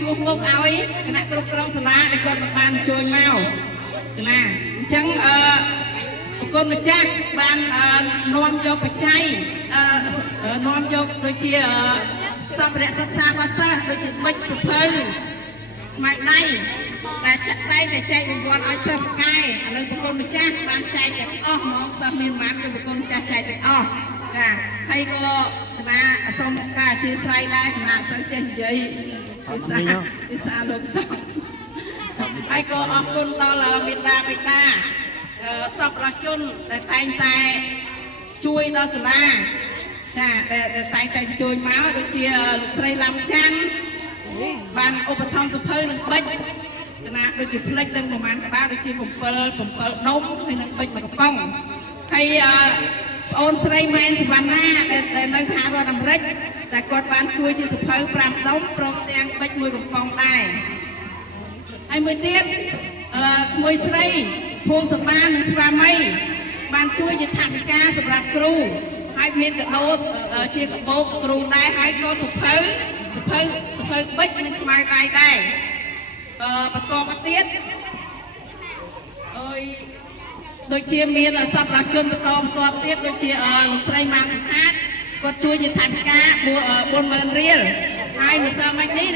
ជួសមុខឲ្យគណៈគ្រប់គ្រងសាលាដែលគាត់បានជួយមកណាអញ្ចឹងប្រគុណម្ចាស់បាននាំយកបច្ច័យនាំយកដូចជាសម្ភារៈសិក្សារបស់សិស្សដូចជាប៊ិចសុភៅម៉ៅដៃតែចាក់តែចែកបង្គាប់ឲ្យសិស្សផ្កាយឥឡូវប្រគុណម្ចាស់បានចែកទាំងអស់ហ្មងសិស្សមានបានគឺប្រគុណម្ចាស់ចែកទាំងអស់ចាហើយក៏គណៈសូមការអធិស្ឋានដែរគណៈសិស្សចេះនិយាយភាសាលោកសុខហើយក៏អរគុណដល់មេត្តាបិតាសពរជនដែលតែងតែជួយដល់សាលាចាតែតែងតែជួយមកដូចជាលោកស្រីឡាំចាន់បានឧបត្ថម្ភសភៅនិងប៊ិចគណៈដូចជាផ្លិចទាំងប្រមាណក្បាលដូចជា7ដុំហើយនិងប៊ិចមួយកំប៉ុងហើយប្អូនស្រីម៉ែនសវណ្ណាដែលនៅសហរដ្ឋអាមេរិកតែគាត់បានជួយជាសភៅ5ដុំព្រមទាំងប៊ិចមួយកំប៉ុងដែរហើយមួយទៀតក្មួយស្រីភួងសបាននិងស្វាមីបានជួយជាថវិកាសម្រាប់គ្រូហើយមានកាដូជាកាបូបគ្រូដែរហើយក៏សភៅប៊ិចនិងខ្មៅដៃដែរបន្តមកទៀតអើយដូចជាមានសប្បុរសជនបន្តទៀតដូចជាលោកស្រីម៉ានសុខាតគាត់ជួយជាថវិកា40000រៀលហើយម្សិលមិញនេះ